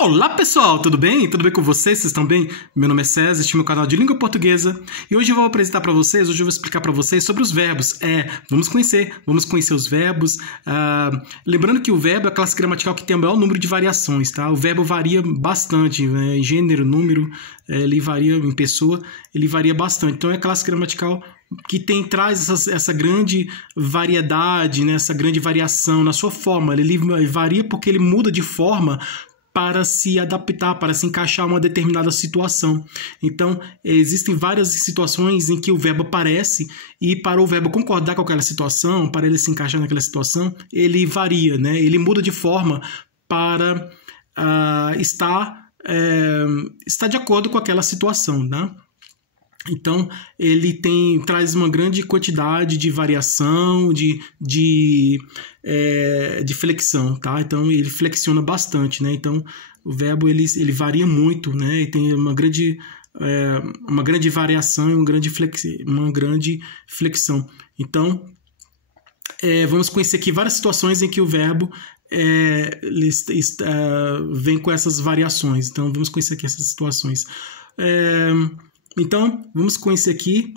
Olá pessoal, tudo bem? Tudo bem com vocês? Vocês estão bem? Meu nome é César, este é meu canal de língua portuguesa e hoje eu vou apresentar para vocês, hoje eu vou explicar para vocês sobre os verbos. Vamos conhecer os verbos. Lembrando que o verbo é a classe gramatical que tem o maior número de variações, tá? O verbo varia bastante, né? Em gênero, número, ele varia em pessoa, ele varia bastante. Então é a classe gramatical que traz essa grande variedade, né? Essa grande variação na sua forma. Ele varia porque ele muda de forma para se adaptar, para se encaixar a uma determinada situação. Então, existem várias situações em que o verbo aparece e para o verbo concordar com aquela situação, para ele se encaixar naquela situação, ele varia, né? Ele muda de forma para estar de acordo com aquela situação, né? Então, ele traz uma grande quantidade de variação, de flexão, tá? Então, ele flexiona bastante, né? Então, o verbo, ele varia muito, né? E tem uma grande variação e uma grande flexão. Então, vamos conhecer aqui várias situações em que o verbo vem com essas variações. Então, vamos conhecer aqui essas situações. Então, vamos conhecer aqui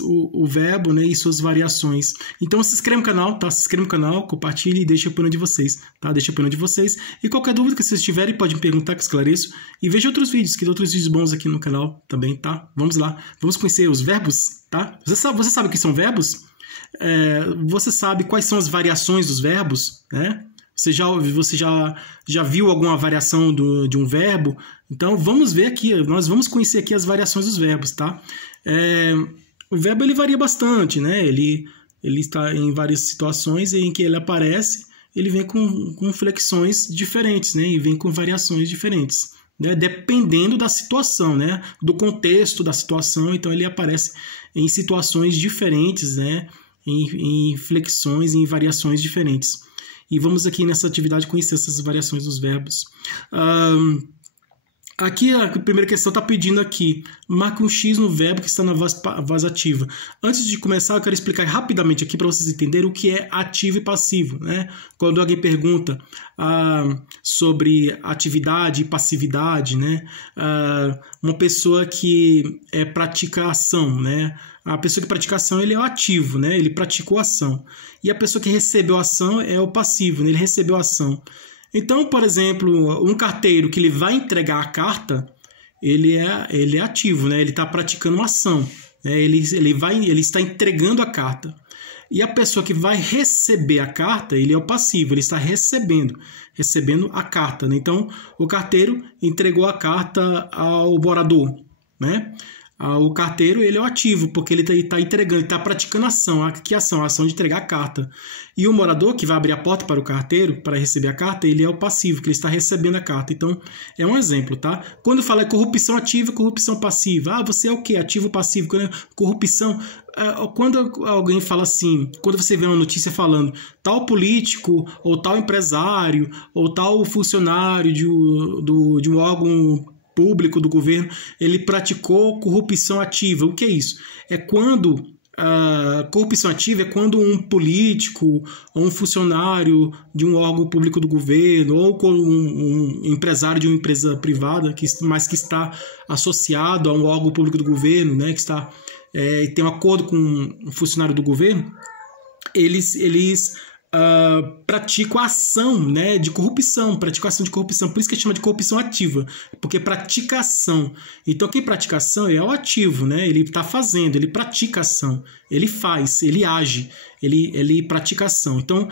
o verbo, né, e suas variações. Então, se inscreva no canal, tá? Se inscreva no canal, compartilhe e deixe a opinião de vocês, tá? Deixe a opinião de vocês. E qualquer dúvida que vocês tiverem, pode me perguntar que eu esclareço. E veja outros vídeos, que tem outros vídeos bons aqui no canal também, tá? Vamos lá. Vamos conhecer os verbos, tá? Você sabe o que são verbos? Você sabe quais são as variações dos verbos, né? Você já viu alguma variação de um verbo? Então, vamos ver aqui, nós vamos conhecer aqui as variações dos verbos, tá? O verbo, ele varia bastante, né? Ele está em várias situações em que ele aparece, ele vem com flexões diferentes, né? E vem com variações diferentes, né? Dependendo da situação, né? Do contexto da situação, então ele aparece em situações diferentes, né? Em flexões, em variações diferentes. E vamos aqui nessa atividade conhecer essas variações dos verbos. Aqui a primeira questão está pedindo aqui, marque um X no verbo que está na voz ativa. Antes de começar, eu quero explicar rapidamente aqui para vocês entenderem o que é ativo e passivo, né? Quando alguém pergunta sobre atividade e passividade, né? Uma pessoa que pratica ação, né? A pessoa que pratica ação, ele é o ativo, né? Ele praticou a ação. E a pessoa que recebeu a ação é o passivo, né? Ele recebeu a ação. Então, por exemplo, um carteiro que ele vai entregar a carta, ele é ativo, né? Ele está praticando uma ação, né? Ele está entregando a carta. E a pessoa que vai receber a carta, ele é o passivo, ele está recebendo a carta, né? Então, o carteiro entregou a carta ao morador, né? O carteiro, ele é o ativo, porque ele está entregando, ele está praticando ação. Que ação? A ação de entregar a carta. E o morador, que vai abrir a porta para o carteiro, para receber a carta, ele é o passivo, que ele está recebendo a carta. Então, é um exemplo, tá? Quando fala corrupção ativa e corrupção passiva, você é o quê? Ativo ou passivo? Corrupção. Quando alguém fala assim, quando você vê uma notícia falando tal político, ou tal empresário, ou tal funcionário de um órgão público do governo, ele praticou corrupção ativa. O que é isso? É quando corrupção ativa é quando um político ou um funcionário de um órgão público do governo ou um empresário de uma empresa privada, mas que está associado a um órgão público do governo, né, que tem um acordo com um funcionário do governo, eles praticam a ação, né, de corrupção, praticam ação de corrupção, por isso que chama de corrupção ativa, porque pratica ação. Então quem pratica ação é o ativo, né, ele está fazendo, ele pratica ação, ele faz, ele age, ele pratica ação. Então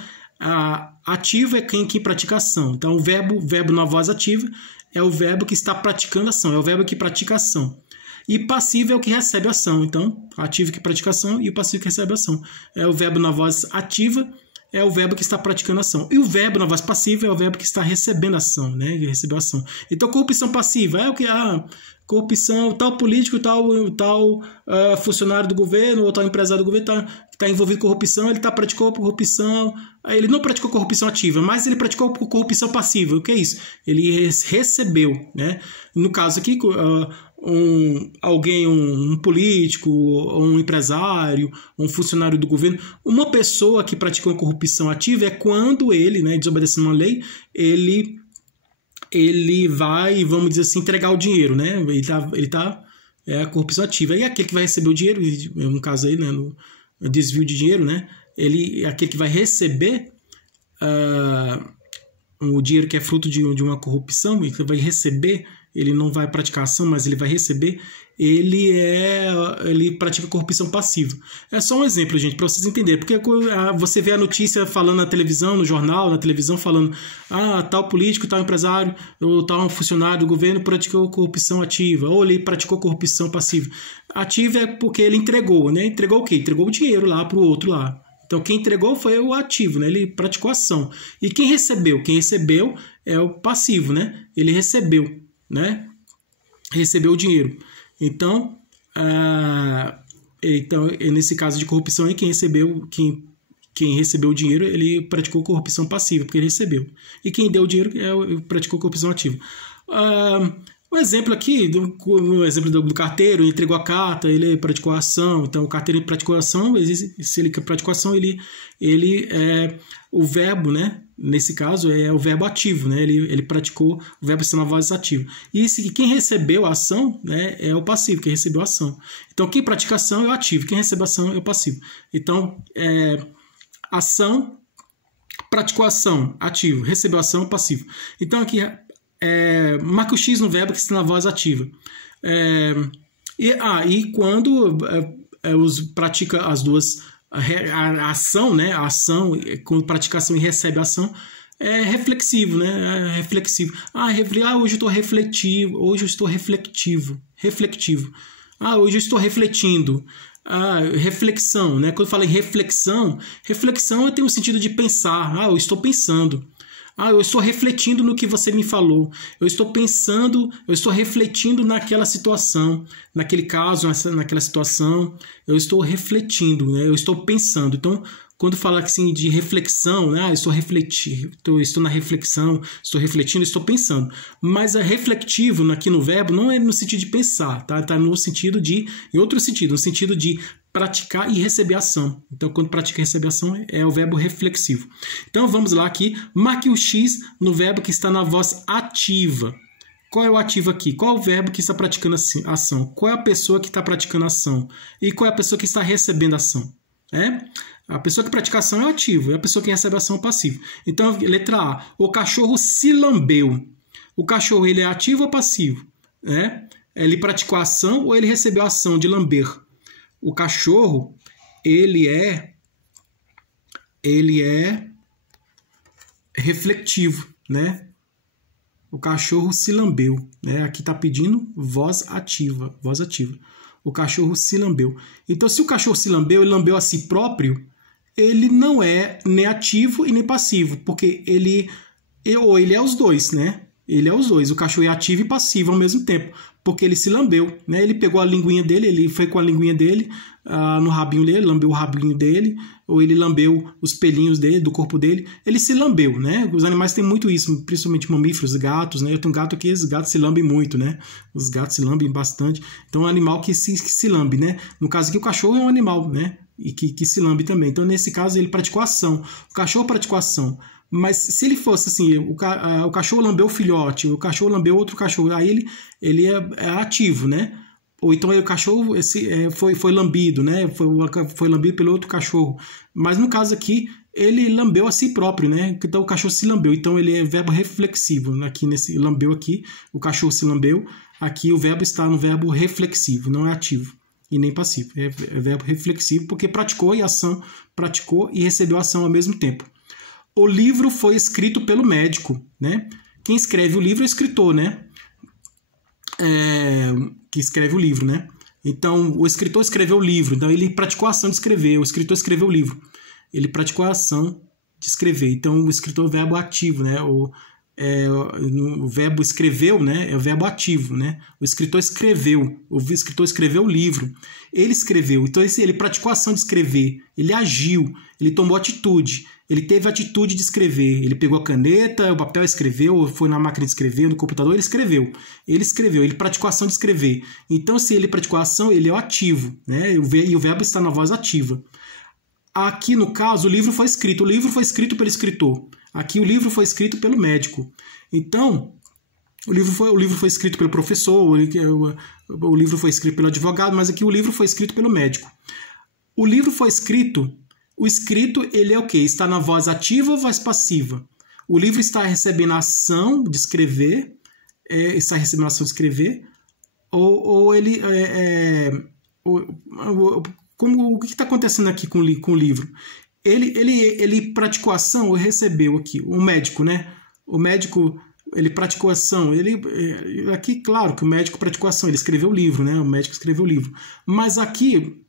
ativo é quem pratica ação. Então o verbo na voz ativa é o verbo que está praticando ação, é o verbo que pratica ação. E passivo é o que recebe ação. Então ativo que pratica ação e o passivo que recebe ação. É o verbo na voz ativa, é o verbo que está praticando ação. E o verbo na voz passiva é o verbo que está recebendo ação, né? Que recebeu ação. Então, corrupção passiva é o que? Corrupção, tal político, tal funcionário do governo, ou tal empresário do governo está envolvido com corrupção, ele praticou corrupção, ele não praticou corrupção ativa, mas ele praticou corrupção passiva. O que é isso? Ele recebeu, né? No caso aqui, um político, um empresário, um funcionário do governo, uma pessoa que pratica uma corrupção ativa é quando ele, né, desobedecendo uma lei, ele ele vai, vamos dizer assim, entregar o dinheiro, né? Ele tá a corrupção ativa. E aquele que vai receber o dinheiro, no caso aí, né, no desvio de dinheiro, né? Aquele que vai receber o dinheiro que é fruto de uma corrupção, e que vai receber, ele não vai praticar ação, mas ele vai receber, ele pratica corrupção passiva. É só um exemplo, gente, para vocês entenderem, porque você vê a notícia falando na televisão, no jornal, na televisão, falando tal político, tal empresário, ou tal funcionário do governo praticou corrupção ativa, ou ele praticou corrupção passiva. Ativa é porque ele entregou, né? Entregou o quê? Entregou o dinheiro lá para o outro lá. Então, quem entregou foi o ativo, né? Ele praticou ação. E quem recebeu? Quem recebeu é o passivo, né? Ele recebeu, né? Recebeu o dinheiro. Então, nesse caso de corrupção, quem recebeu o dinheiro, ele praticou corrupção passiva, porque ele recebeu. E quem deu o dinheiro praticou corrupção ativa. Um exemplo aqui, o exemplo do carteiro, ele entregou a carta, ele praticou a ação. Então, o carteiro praticou a ação, se ele praticou a ação, ele é o verbo, né? Nesse caso, é o verbo ativo, né? Ele praticou, o verbo está na voz ativa. E quem recebeu a ação, né, é o passivo, quem recebeu a ação. Então, quem pratica a ação é o ativo, quem recebe a ação é o passivo. Então, ação, praticou a ação, ativo, recebeu a ação, passivo. Então, aqui marca o X no verbo que está na voz ativa. E quando pratica as duas, a ação, né? A ação, quando pratica a ação e recebe a ação, é reflexivo, né? É reflexivo. Hoje eu estou refletivo. Hoje eu estou reflectivo. Hoje eu estou refletindo. Reflexão, né? Quando eu falo em reflexão tem o sentido de pensar. Eu estou pensando. Eu estou refletindo no que você me falou. Eu estou pensando, eu estou refletindo naquela situação, naquele caso, naquela situação. Eu estou refletindo, né? Eu estou pensando. Então, quando fala assim de reflexão, né? Eu estou refletindo, estou na reflexão, estou refletindo, estou pensando. Mas reflectivo aqui no verbo não é no sentido de pensar, tá? Está no sentido de, em outro sentido, no sentido de praticar e receber ação. Então, quando pratica e recebe ação, é o verbo reflexivo. Então, vamos lá aqui. Marque o X no verbo que está na voz ativa. Qual é o ativo aqui? Qual é o verbo que está praticando a ação? Qual é a pessoa que está praticando a ação? E qual é a pessoa que está recebendo a ação? A pessoa que pratica a ação é o ativo, e a pessoa que recebe a ação é o passivo. Então, letra A. O cachorro se lambeu. O cachorro, ele é ativo ou passivo? Ele praticou a ação ou ele recebeu a ação de lamber? O cachorro, ele é reflectivo, né? O cachorro se lambeu, né? Aqui está pedindo voz ativa, voz ativa. O cachorro se lambeu. Então, se o cachorro se lambeu, ele lambeu a si próprio, ele não é nem ativo e nem passivo, porque ele é os dois, né? Ele é os dois. O cachorro é ativo e passivo ao mesmo tempo, porque ele se lambeu, né? Ele pegou a linguinha dele, ele foi com a linguinha dele no rabinho dele, lambeu o rabinho dele, ou ele lambeu os pelinhos dele, do corpo dele. Ele se lambeu, né? Os animais têm muito isso, principalmente mamíferos, gatos, né? Eu tenho um gato aqui, os gatos se lambem muito, né? Os gatos se lambem bastante. Então é um animal que se lambe, né? No caso aqui, o cachorro é um animal, né? E que se lambe também. Então, nesse caso, ele praticou ação. O cachorro praticou ação. Mas se ele fosse assim, o cachorro lambeu o filhote, o cachorro lambeu outro cachorro, aí ele é ativo, né? Ou então o cachorro foi lambido, né? Foi lambido pelo outro cachorro. Mas no caso aqui, ele lambeu a si próprio, né? Então o cachorro se lambeu. Então ele é verbo reflexivo. Aqui nesse lambeu aqui, o cachorro se lambeu. Aqui o verbo está no verbo reflexivo, não é ativo e nem passivo. É verbo reflexivo porque praticou e recebeu a ação ao mesmo tempo. O livro foi escrito pelo médico, né? Quem escreve o livro é o escritor, né? Que escreve o livro, né? Então, o escritor escreveu o livro, então ele praticou a ação de escrever, o escritor escreveu o livro. Ele praticou a ação de escrever. Então, o escritor é o verbo ativo, né? O verbo escreveu, né? É o verbo ativo, né? O escritor escreveu o livro. Ele escreveu, então ele praticou a ação de escrever, ele agiu, ele tomou atitude. Ele teve a atitude de escrever. Ele pegou a caneta, o papel, escreveu, ou foi na máquina de escrever, no computador, ele escreveu. Ele praticou a ação de escrever. Então, se ele praticou a ação, ele é o ativo, né? E o verbo está na voz ativa. Aqui, no caso, o livro foi escrito. O livro foi escrito pelo escritor. Aqui, o livro foi escrito pelo médico. Então, O livro foi escrito pelo professor, o livro foi escrito pelo advogado, mas aqui o livro foi escrito pelo médico. O livro foi escrito, o escrito ele é o quê? Está na voz ativa ou voz passiva? O livro está recebendo a ação de escrever, ou ele... o que está acontecendo aqui com o livro? Ele praticou ação ou recebeu aqui? O médico, né? O médico... Ele praticou ação, aqui, claro que o médico praticou ação, ele escreveu o livro, né? O médico escreveu o livro. Mas aqui,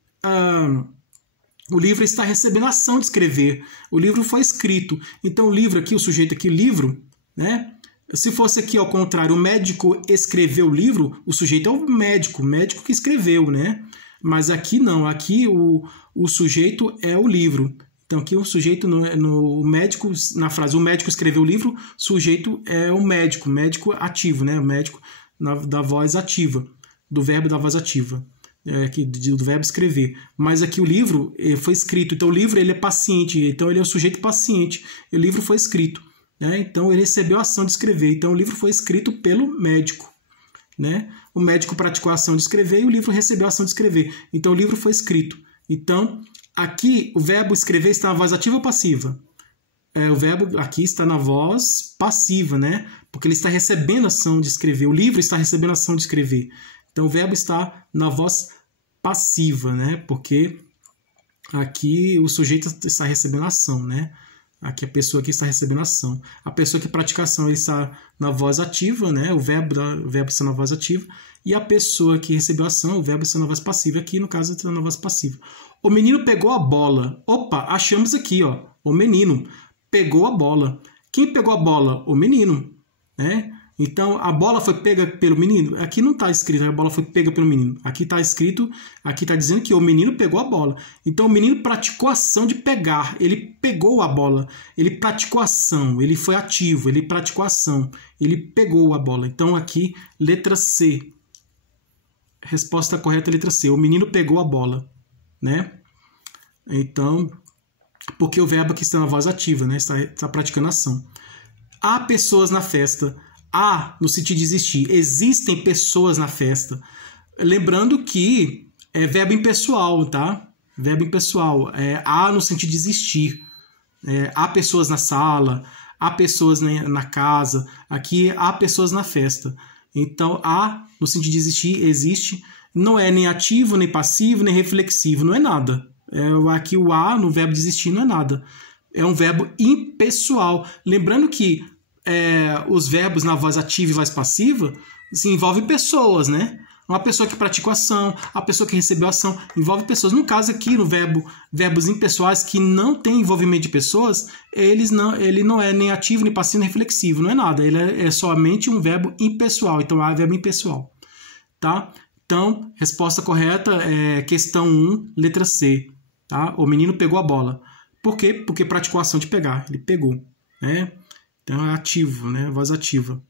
o livro está recebendo a ação de escrever. O livro foi escrito. Então, o livro aqui, o sujeito aqui, livro, né? Se fosse aqui, ao contrário, o médico escreveu o livro, o sujeito é o médico que escreveu, né? Mas aqui não, aqui o sujeito é o livro. Então, aqui o sujeito, no médico, na frase, o médico escreveu o livro, sujeito é o médico ativo, né? O médico da voz ativa, do verbo da voz ativa, do verbo escrever. Mas aqui o livro foi escrito, então o livro ele é paciente, então ele é o sujeito paciente, e o livro foi escrito, né? Então ele recebeu a ação de escrever, então o livro foi escrito pelo médico, né? O médico praticou a ação de escrever e o livro recebeu a ação de escrever, então o livro foi escrito. Então, aqui, o verbo escrever está na voz ativa ou passiva? O verbo aqui está na voz passiva, né? Porque ele está recebendo a ação de escrever. O livro está recebendo a ação de escrever. Então, o verbo está na voz passiva, né? Porque aqui o sujeito está recebendo a ação, né? Aqui a pessoa aqui está recebendo a ação. A pessoa que pratica a ação ele está na voz ativa, né? O verbo está na voz ativa. E a pessoa que recebeu a ação, o verbo está na voz passiva. Aqui, no caso, está na voz passiva. O menino pegou a bola. Opa, achamos aqui, ó. O menino pegou a bola. Quem pegou a bola? O menino, né? Então, a bola foi pega pelo menino? Aqui não está escrito, a bola foi pega pelo menino. Aqui está escrito, aqui está dizendo que o menino pegou a bola. Então, o menino praticou a ação de pegar. Ele pegou a bola. Ele praticou a ação. Ele foi ativo. Ele praticou a ação. Ele pegou a bola. Então, aqui, letra C. Resposta correta, letra C. O menino pegou a bola, né? Então, porque o verbo aqui está na voz ativa, né? Está praticando a ação. Há pessoas na festa. Há, no sentido de existir. Existem pessoas na festa. Lembrando que é verbo impessoal, tá? Verbo impessoal. Há no sentido de existir. Há pessoas na sala, há pessoas na casa. Aqui há pessoas na festa. Então, há, no sentido de existir, existe. Não é nem ativo, nem passivo, nem reflexivo. Não é nada. Aqui o há, no verbo de existir, não é nada. É um verbo impessoal. Lembrando que os verbos na voz ativa e voz passiva se envolvem pessoas, né? Uma pessoa que pratica ação, a pessoa que recebeu ação, envolve pessoas. No caso aqui, no verbos impessoais que não tem envolvimento de pessoas, ele não é nem ativo, nem passivo, nem reflexivo, não é nada. Ele é somente um verbo impessoal, então há verbo impessoal. Tá? Então, resposta correta é questão 1, letra C. Tá? O menino pegou a bola. Por quê? Porque praticou a ação de pegar, ele pegou, né? Então é ativo, né? Voz ativa.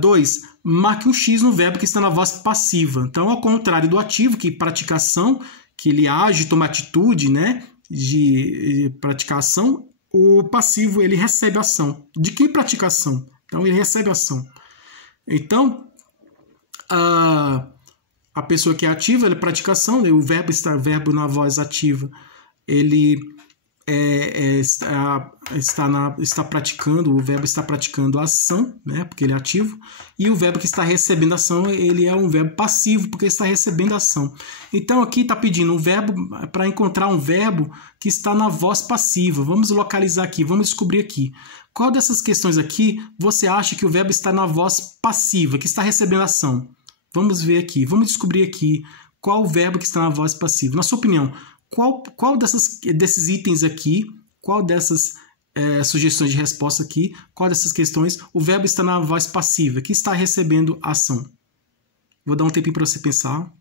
2. Marque um X no verbo que está na voz passiva. Então, ao contrário do ativo, que pratica ação, que ele age, toma atitude, né? De praticar ação, o passivo ele recebe ação. De quem pratica ação? Então, ele recebe ação. Então, a pessoa que é ativa, ele pratica ação, né? O verbo na voz ativa, ele está praticando, o verbo está praticando a ação, né, porque ele é ativo, e o verbo que está recebendo a ação, ele é um verbo passivo, porque está recebendo a ação. Então aqui está pedindo um verbo, para encontrar um verbo que está na voz passiva. Vamos localizar aqui, vamos descobrir aqui. Qual dessas questões aqui você acha que o verbo está na voz passiva, que está recebendo a ação? Vamos ver aqui, vamos descobrir aqui qual o verbo que está na voz passiva. Na sua opinião, qual desses itens aqui, qual dessas sugestões de resposta aqui, qual dessas questões, o verbo está na voz passiva, que está recebendo a ação? Vou dar um tempinho para você pensar.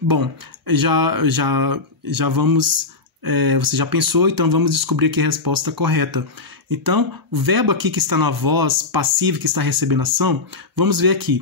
Bom, já vamos... você já pensou, então vamos descobrir aqui a resposta correta. Então, o verbo aqui que está na voz passiva, que está recebendo ação, vamos ver aqui.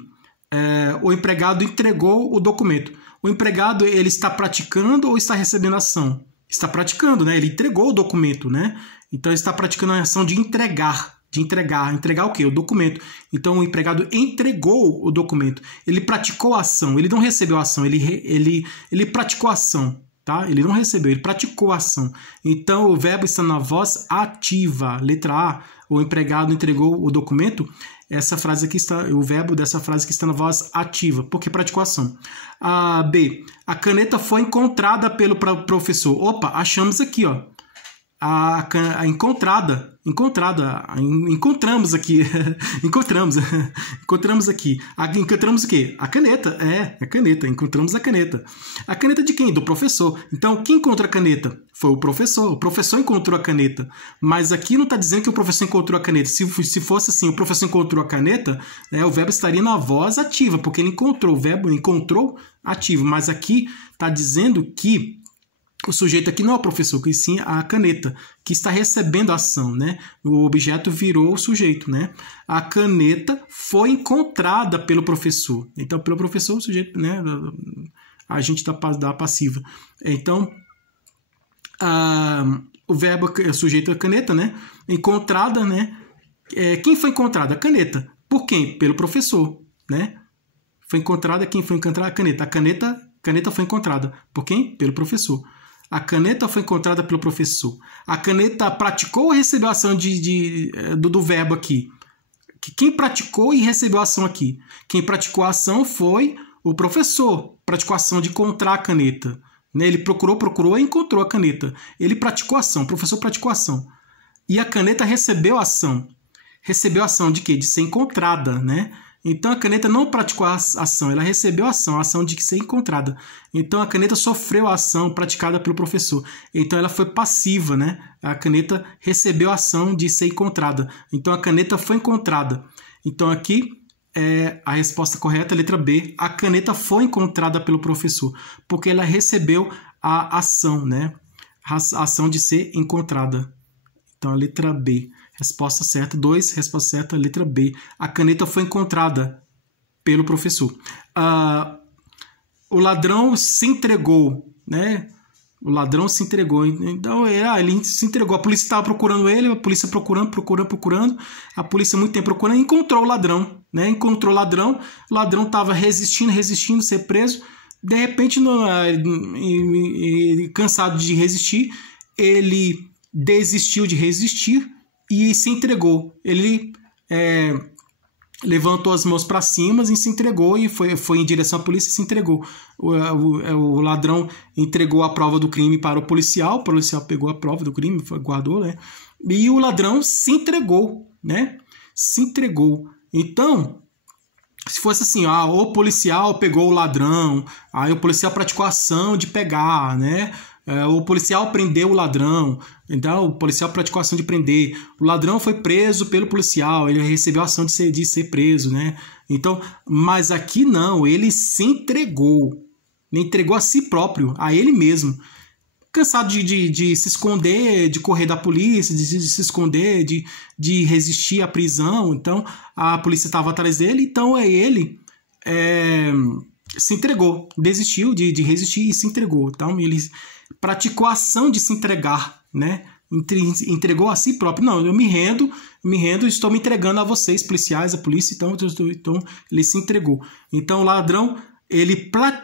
O empregado entregou o documento. O empregado ele está praticando ou está recebendo ação? está praticando, né? Ele entregou o documento, né? Então, ele está praticando a ação de entregar. Entregar o quê? O documento. Então, o empregado entregou o documento. Ele praticou a ação. Ele não recebeu a ação. Ele praticou a ação. Tá? Ele não recebeu, ele praticou a ação. Então, o verbo está na voz ativa. Letra A, o empregado entregou o documento. Essa frase aqui está, o verbo dessa frase aqui está na voz ativa, porque praticou a ação. B, a caneta foi encontrada pelo professor. Opa, achamos aqui, ó. Encontramos aqui. Encontramos aqui. Encontramos o quê? A caneta. A caneta. Encontramos a caneta. A caneta de quem? Do professor. Então, quem encontrou a caneta? Foi o professor. O professor encontrou a caneta. Mas aqui não está dizendo que o professor encontrou a caneta. Se fosse assim, o professor encontrou a caneta, né, o verbo estaria na voz ativa, porque ele encontrou. O verbo encontrou ativo. Mas aqui está dizendo que o sujeito aqui não é o professor, que sim a caneta, que está recebendo a ação, né? O objeto virou o sujeito, né? A caneta foi encontrada pelo professor. Então, pelo professor, o sujeito, né? A gente da passiva. Então, o verbo sujeito é caneta, né? Encontrada, né? Quem foi encontrada? A caneta. Por quem? Pelo professor, né? Foi encontrada, quem foi encontrada? A caneta. A caneta foi encontrada. Por quem? Pelo professor. A caneta foi encontrada pelo professor. A caneta praticou ou recebeu a ação do verbo aqui? Quem praticou e recebeu a ação aqui? Quem praticou a ação foi o professor. Praticou a ação de encontrar a caneta. Né? Ele procurou e encontrou a caneta. Ele praticou a ação. O professor praticou a ação. E a caneta recebeu a ação. Recebeu a ação de quê? De ser encontrada, né? Então, a caneta não praticou a ação, ela recebeu a ação de ser encontrada. Então, a caneta sofreu a ação praticada pelo professor. Então, ela foi passiva, né? A caneta recebeu a ação de ser encontrada. Então, a caneta foi encontrada. Então, aqui, a resposta correta é a letra B. A caneta foi encontrada pelo professor, porque ela recebeu a ação, né? A ação de ser encontrada. Então, a letra B. Resposta certa, 2. Resposta certa, letra B. A caneta foi encontrada pelo professor. O ladrão se entregou, né? O ladrão se entregou. Então, ele se entregou. A polícia estava procurando ele, a polícia procurando. A polícia muito tempo procurando e encontrou o ladrão, né? Encontrou o ladrão estava resistindo, ser preso. De repente, cansado de resistir, ele desistiu de resistir e se entregou. Ele levantou as mãos para cima e se entregou e foi em direção à polícia e se entregou. O ladrão entregou a prova do crime para o policial pegou a prova do crime, guardou, né? E o ladrão se entregou, né? Se entregou. Então, se fosse assim, o policial pegou o ladrão, aí o policial praticou a ação de pegar, né? O policial prendeu o ladrão, então o policial praticou a ação de prender. O ladrão foi preso pelo policial, ele recebeu a ação de ser preso, né? Então, mas aqui não, ele se entregou a si próprio, a ele mesmo. Cansado de se esconder, de correr da polícia, de se esconder, de resistir à prisão. Então, a polícia estava atrás dele, então ele se entregou, desistiu de resistir e se entregou. Então, ele praticou a ação de se entregar, né? Entregou a si próprio. Não, eu me rendo, estou me entregando a vocês, policiais, a polícia, então ele se entregou. Então o ladrão, ele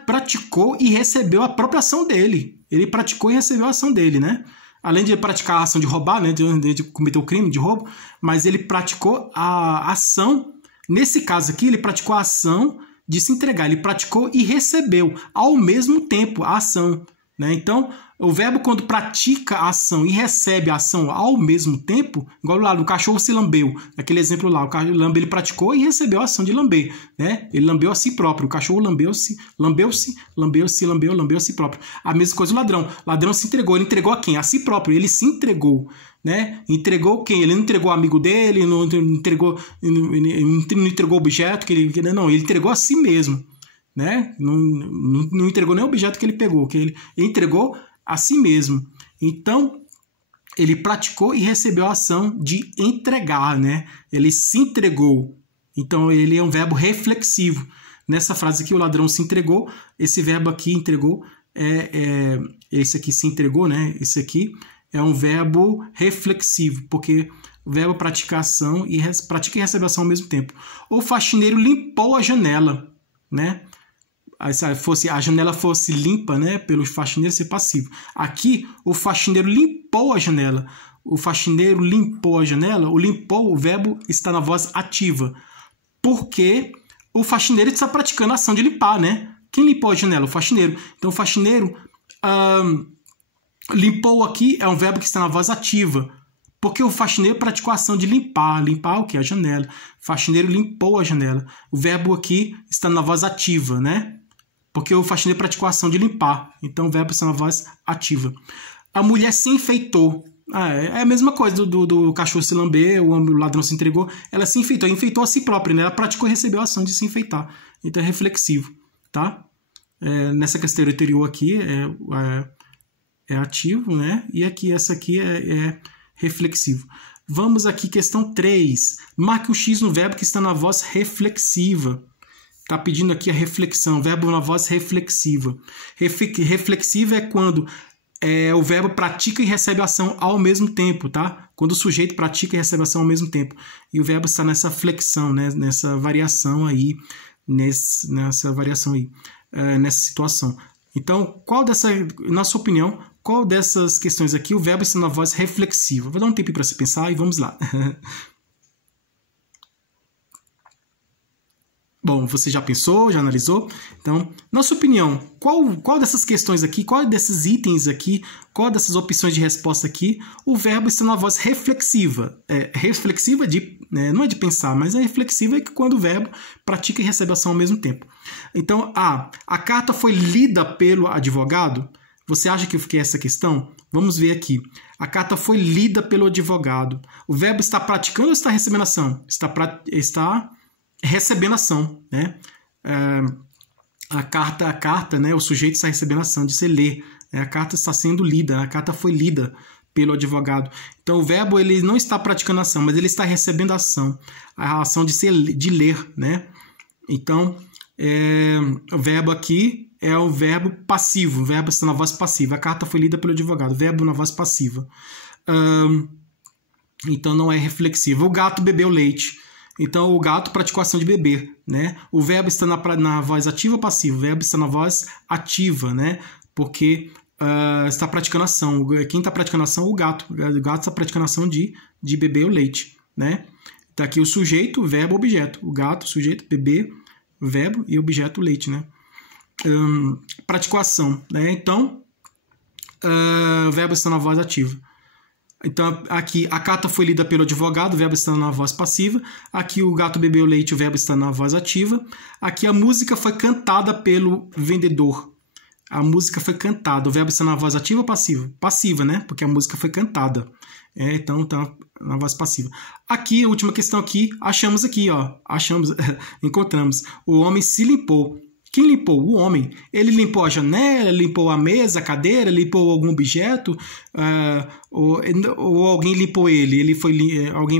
praticou e recebeu a própria ação dele. Ele praticou e recebeu a ação dele, né? Além de praticar a ação de roubar, né? De cometer o crime de roubo, mas ele praticou a ação, nesse caso aqui, ele praticou a ação de se entregar. Ele praticou e recebeu ao mesmo tempo a ação, né? Então, o verbo quando pratica a ação e recebe a ação ao mesmo tempo, igual lá, o cachorro se lambeu, naquele exemplo lá, ele praticou e recebeu a ação de lamber, né? Ele lambeu a si próprio, o cachorro lambeu a si próprio. A mesma coisa o ladrão. O ladrão se entregou, ele entregou a quem? A si próprio, ele se entregou, né? Entregou quem? Ele não entregou o amigo dele, não entregou objeto, não, ele entregou a si mesmo, né? Não entregou nem o objeto que ele pegou, ele entregou a si mesmo. Então, ele praticou e recebeu a ação de entregar, né? Ele se entregou. Então, ele é um verbo reflexivo. Nessa frase aqui, o ladrão se entregou. Esse verbo aqui, entregou, esse aqui se entregou, né? Esse aqui é um verbo reflexivo, porque o verbo pratica ação e pratica e recebe ação ao mesmo tempo. O faxineiro limpou a janela, né? Se a janela fosse limpa, né, pelo faxineiro, ser passivo. Aqui, o faxineiro limpou a janela. O faxineiro limpou a janela. O limpou, o verbo está na voz ativa. Porque o faxineiro está praticando a ação de limpar, né? Quem limpou a janela? O faxineiro. Então, o faxineiro limpou aqui é um verbo que está na voz ativa. Porque o faxineiro praticou a ação de limpar. Limpar o quê? A janela. O faxineiro limpou a janela. O verbo aqui está na voz ativa, né? Porque o faxineiro praticou a ação de limpar. Então, o verbo está na voz ativa. A mulher se enfeitou. É a mesma coisa do cachorro se lamber, o ladrão se entregou. Ela se enfeitou. Enfeitou a si própria, né? Ela praticou e recebeu a ação de se enfeitar. Então, é reflexivo, tá? Nessa questão anterior aqui é ativo, né? E aqui, essa aqui é reflexivo. Vamos aqui, questão 3. Marque o X no verbo que está na voz reflexiva. Está pedindo aqui a reflexão, verbo na voz reflexiva. Reflexiva é quando o verbo pratica e recebe ação ao mesmo tempo, tá? Quando o sujeito pratica e recebe ação ao mesmo tempo. E o verbo está nessa flexão, né? Nessa variação aí, nessa situação. Então, na sua opinião, qual dessas questões aqui o verbo está na voz reflexiva? Vou dar um tempo para você pensar e vamos lá. Bom, você já pensou, já analisou? Então, na sua opinião, qual dessas questões aqui, qual desses itens aqui, qual dessas opções de resposta aqui, o verbo está na voz reflexiva? Reflexiva não é de pensar, mas é reflexiva quando o verbo pratica e recebe ação ao mesmo tempo. Então, a carta foi lida pelo advogado? Você acha que é essa questão? Vamos ver aqui. A carta foi lida pelo advogado. O verbo está praticando ou está recebendo ação? Está recebendo ação, né? A carta, né? O sujeito está recebendo ação de se ler. A carta está sendo lida. A carta foi lida pelo advogado. Então, o verbo ele não está praticando ação, mas ele está recebendo ação. A ação de ler, né? Então, o verbo aqui é o verbo passivo. O verbo está na voz passiva. A carta foi lida pelo advogado. Verbo na voz passiva. Então, não é reflexivo. O gato bebeu leite. Então, o gato praticou a ação de beber, né? O verbo está na voz ativa ou passiva? O verbo está na voz ativa, né? Porque está praticando ação. Quem está praticando ação é o gato. O gato está praticando ação de beber o leite, né? Está aqui o sujeito, verbo, objeto. O gato, sujeito, beber, verbo e objeto, leite, né? Praticou ação, né? Então, o verbo está na voz ativa. Então, aqui, a carta foi lida pelo advogado, o verbo está na voz passiva. Aqui, o gato bebeu leite, o verbo está na voz ativa. Aqui, a música foi cantada pelo vendedor. A música foi cantada. O verbo está na voz ativa ou passiva? Passiva, né? Porque a música foi cantada. Então, está na voz passiva. Aqui, a última questão aqui, achamos aqui, ó. Encontramos. O homem se limpou. Quem limpou? O homem. Ele limpou a janela, limpou a mesa, a cadeira, limpou algum objeto, ou alguém limpou ele.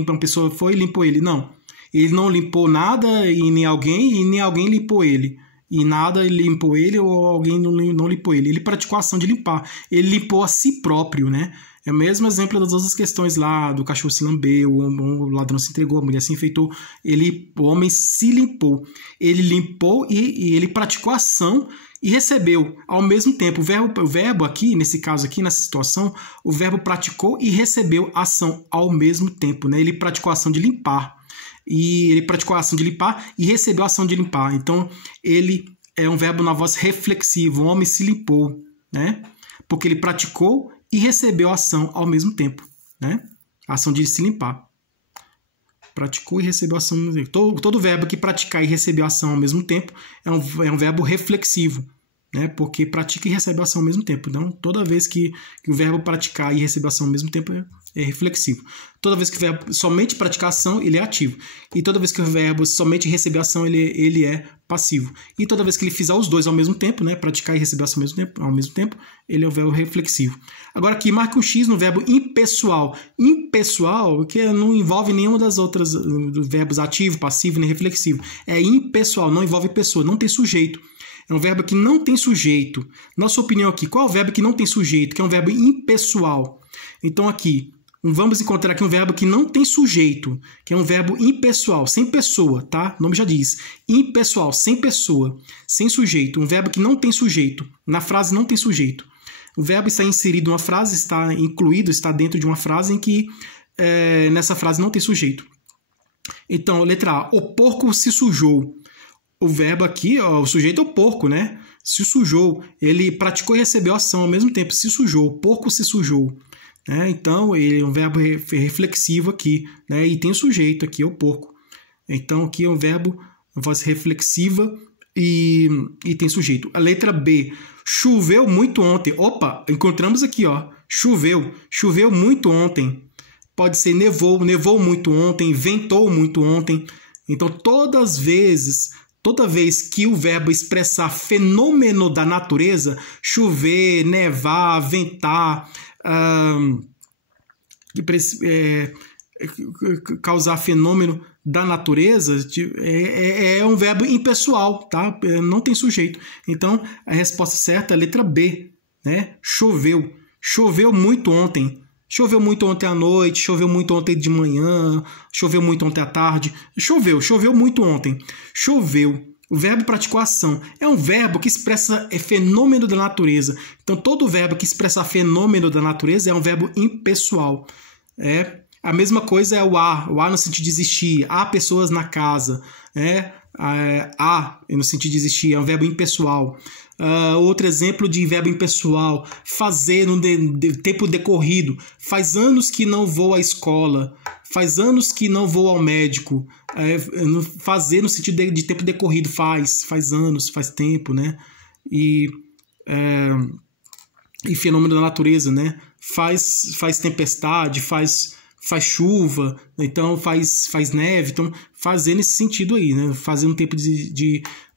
Uma pessoa foi e limpou ele. Não. Ele não limpou nada e nem alguém limpou ele. E nada limpou ele ou alguém não limpou ele. Ele praticou a ação de limpar. Ele limpou a si próprio, né? É o mesmo exemplo das outras questões lá, do cachorro se lambeu, o ladrão se entregou, a mulher se enfeitou. O homem se limpou. Ele limpou e ele praticou a ação e recebeu ao mesmo tempo. O verbo aqui, nesse caso aqui, nessa situação, o verbo praticou e recebeu a ação ao mesmo tempo, né? Ele praticou a ação de limpar. E ele praticou a ação de limpar e recebeu a ação de limpar. Então, ele é um verbo na voz reflexiva. O homem se limpou, né? Porque ele praticou e recebeu a ação ao mesmo tempo, né? A ação de se limpar. Praticou e recebeu a ação ao mesmo tempo. Todo verbo que praticar e receber a ação ao mesmo tempo é um verbo reflexivo, né? Porque pratica e recebe a ação ao mesmo tempo. Então, toda vez que o verbo praticar e receber a ação ao mesmo tempo é reflexivo. Toda vez que o verbo somente praticar a ação, ele é ativo. E toda vez que o verbo somente receber a ação, ele é passivo. E toda vez que ele fizer os dois ao mesmo tempo, né, praticar e receber a ação ao mesmo tempo, ele é o verbo reflexivo. Agora aqui, marca um X no verbo impessoal. Impessoal, que não envolve nenhuma das outras dos verbos ativo, passivo nem reflexivo. É impessoal, não envolve pessoa, não tem sujeito. É um verbo que não tem sujeito. Nossa opinião aqui, qual é o verbo que não tem sujeito? Que é um verbo impessoal. Então aqui, vamos encontrar aqui um verbo que não tem sujeito, que é um verbo impessoal, sem pessoa, tá? O nome já diz. Impessoal, sem pessoa, sem sujeito. Um verbo que não tem sujeito. Na frase não tem sujeito. O verbo está inserido numa frase, está incluído, está dentro de uma frase em que nessa frase não tem sujeito. Então, letra A, o porco se sujou. O verbo aqui, ó, o sujeito é o porco, né? Se sujou. Ele praticou e recebeu ação ao mesmo tempo. Se sujou. O porco se sujou. Então, ele é um verbo reflexivo aqui, né? E tem o sujeito aqui, o porco. Então, aqui é um verbo, voz reflexiva e tem sujeito. A letra B, choveu muito ontem. Opa, encontramos aqui, ó. Choveu muito ontem. Pode ser nevou muito ontem, ventou muito ontem. Então, toda vez que o verbo expressar fenômeno da natureza, chover, nevar, ventar, causar fenômeno da natureza, é um verbo impessoal, tá? Não tem sujeito. Então, a resposta certa é a letra B, né? Choveu muito ontem. Choveu muito ontem à noite, choveu muito ontem de manhã, choveu muito ontem à tarde. Choveu muito ontem. Choveu. O verbo praticou ação. É um verbo que expressa fenômeno da natureza. Então, todo verbo que expressa fenômeno da natureza é um verbo impessoal. A mesma coisa é o há no sentido de existir. Há pessoas na casa. Há no sentido de existir, é um verbo impessoal. Outro exemplo de verbo impessoal, fazer no tempo decorrido. Faz anos que não vou à escola. Faz anos que não vou ao médico. Fazer no sentido de tempo decorrido. Faz anos, faz tempo, né? E fenômeno da natureza, né? Faz tempestade, faz chuva, então faz neve, então fazer nesse sentido aí, né? Fazer um tempo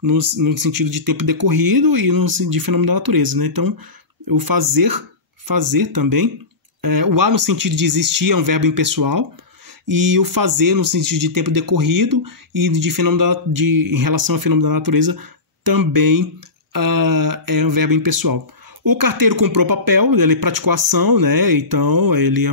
no sentido de tempo decorrido e de fenômeno da natureza, né? Então, o fazer também, o há no sentido de existir é um verbo impessoal, e o fazer no sentido de tempo decorrido e em relação ao fenômeno da natureza também é um verbo impessoal. O carteiro comprou papel, ele praticou ação, né? Então, ele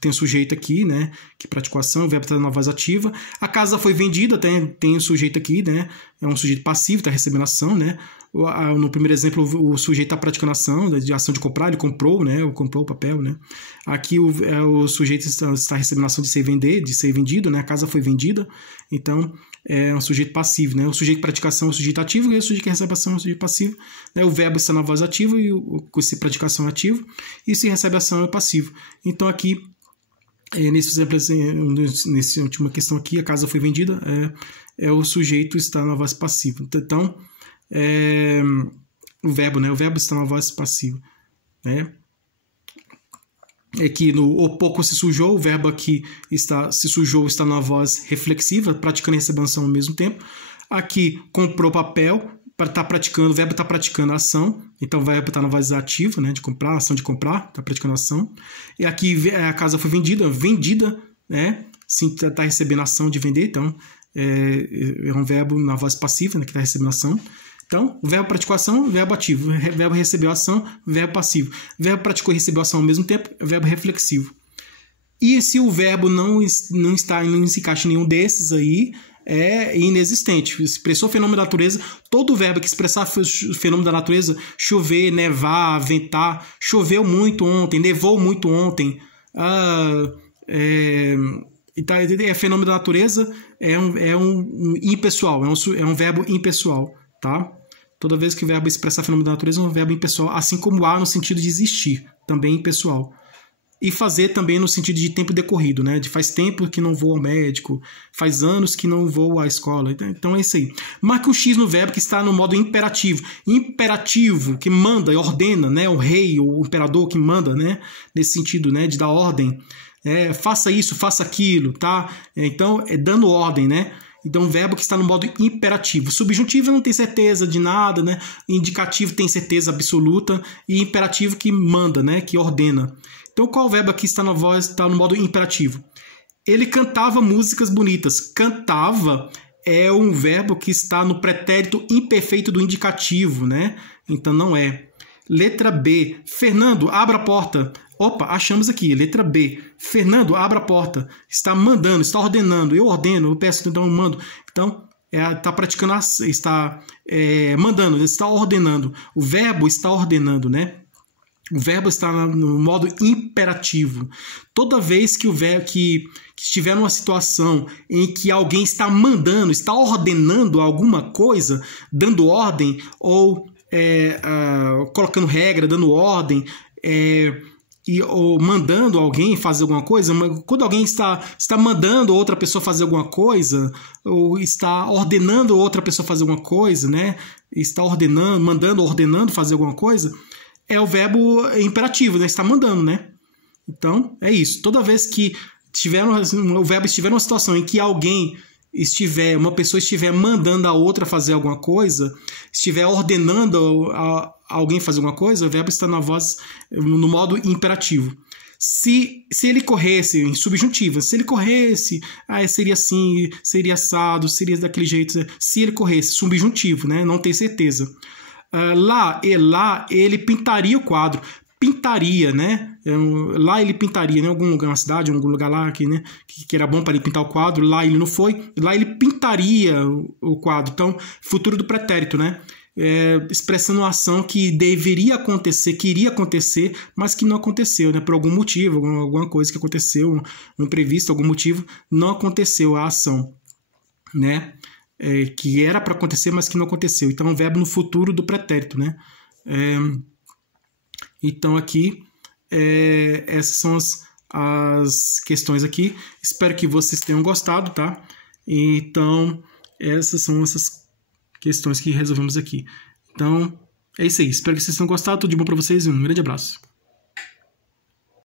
tem um sujeito aqui, né? Que praticou ação, o verbo está na voz ativa. A casa foi vendida, tem um sujeito aqui, né? É um sujeito passivo, está recebendo ação, né? No primeiro exemplo, o sujeito está praticando ação, de ação de comprar, ele comprou, né? Comprou o papel, né? Aqui o sujeito está recebendo ação de ser vendido, né? A casa foi vendida, então é um sujeito passivo, né? O sujeito de praticação é o sujeito ativo e o sujeito que recebe ação é o sujeito passivo, né? O verbo está na voz ativa e se praticação é ativo e se recebe ação é passivo. Então aqui, nesse exemplo, nessa última questão aqui, a casa foi vendida, o sujeito está na voz passiva. Então, o verbo, né? O verbo está na voz passiva, né? Aqui o pouco se sujou, o verbo aqui se sujou está na voz reflexiva, praticando e recebendo ação ao mesmo tempo. Aqui comprou papel, o verbo está praticando a ação, então o verbo está na voz ativa, né? De comprar, ação de comprar, está praticando a ação. E aqui a casa foi vendida, né? Sim, está recebendo a ação de vender, então é um verbo na voz passiva, né? Que está recebendo a ação. Então, o verbo praticou ação, verbo ativo. O verbo recebeu ação, verbo passivo. O verbo praticou e recebeu ação ao mesmo tempo, verbo reflexivo. E se o verbo não se encaixa em nenhum desses aí, é inexistente. Expressou fenômeno da natureza, todo verbo que expressar fenômeno da natureza, chover, nevar, ventar, choveu muito ontem, nevou muito ontem, fenômeno da natureza, é um impessoal, é um verbo impessoal, tá? Toda vez que o verbo expressar fenômeno da natureza é um verbo impessoal, assim como há no sentido de existir, também impessoal. E fazer também no sentido de tempo decorrido, né? De faz tempo que não vou ao médico, faz anos que não vou à escola. Então é isso aí. Marque um X no verbo que está no modo imperativo. Imperativo, que manda e ordena, né? O rei ou o imperador que manda, né? Nesse sentido, né? De dar ordem. Faça isso, faça aquilo, tá? Então, dando ordem, né? Então, um verbo que está no modo imperativo. Subjuntivo não tem certeza de nada, né? Indicativo tem certeza absoluta. E imperativo que manda, né? Que ordena. Então, qual verbo aqui está no modo imperativo? Ele cantava músicas bonitas. Cantava é um verbo que está no pretérito imperfeito do indicativo, né? Então não é. Letra B. Fernando, abra a porta. Opa, achamos aqui. Letra B. Fernando, abra a porta. Está mandando, está ordenando. Eu ordeno, eu peço, então eu mando. Então, está praticando, está mandando, está ordenando. O verbo está ordenando, né? O verbo está no modo imperativo. Toda vez que o verbo que estiver numa situação em que alguém está mandando, está ordenando alguma coisa, dando ordem ou colocando regra, dando ordem, ou mandando alguém fazer alguma coisa, quando alguém está mandando outra pessoa fazer alguma coisa, ou está ordenando outra pessoa fazer alguma coisa, né? Está ordenando, mandando, ordenando fazer alguma coisa, é o verbo imperativo, né? Está mandando, né? Então, é isso. Toda vez que o verbo estiver numa situação em que uma pessoa estiver mandando a outra fazer alguma coisa, estiver ordenando a alguém fazer alguma coisa, o verbo está no modo imperativo. Se ele corresse, em subjuntiva, se ele corresse, seria assim, seria assado, seria daquele jeito. Se ele corresse, subjuntivo, né? Não tem certeza. Lá ele pintaria o quadro. Pintaria, né? Lá ele pintaria, né? Em algum lugar, uma cidade, em algum lugar lá né? que era bom para ele pintar o quadro. Lá ele não foi. Lá ele pintaria o quadro. Então, futuro do pretérito, né? Expressando uma ação que deveria acontecer, que iria acontecer, mas que não aconteceu, né? Por algum motivo, alguma coisa que aconteceu, um imprevisto, algum motivo, não aconteceu a ação, né? Que era para acontecer, mas que não aconteceu. Então, é um verbo no futuro do pretérito, né? Então, aqui, essas são as questões aqui. Espero que vocês tenham gostado, tá? Então, essas são essas questões que resolvemos aqui. Então, é isso aí. Espero que vocês tenham gostado. Tudo de bom para vocês e um grande abraço.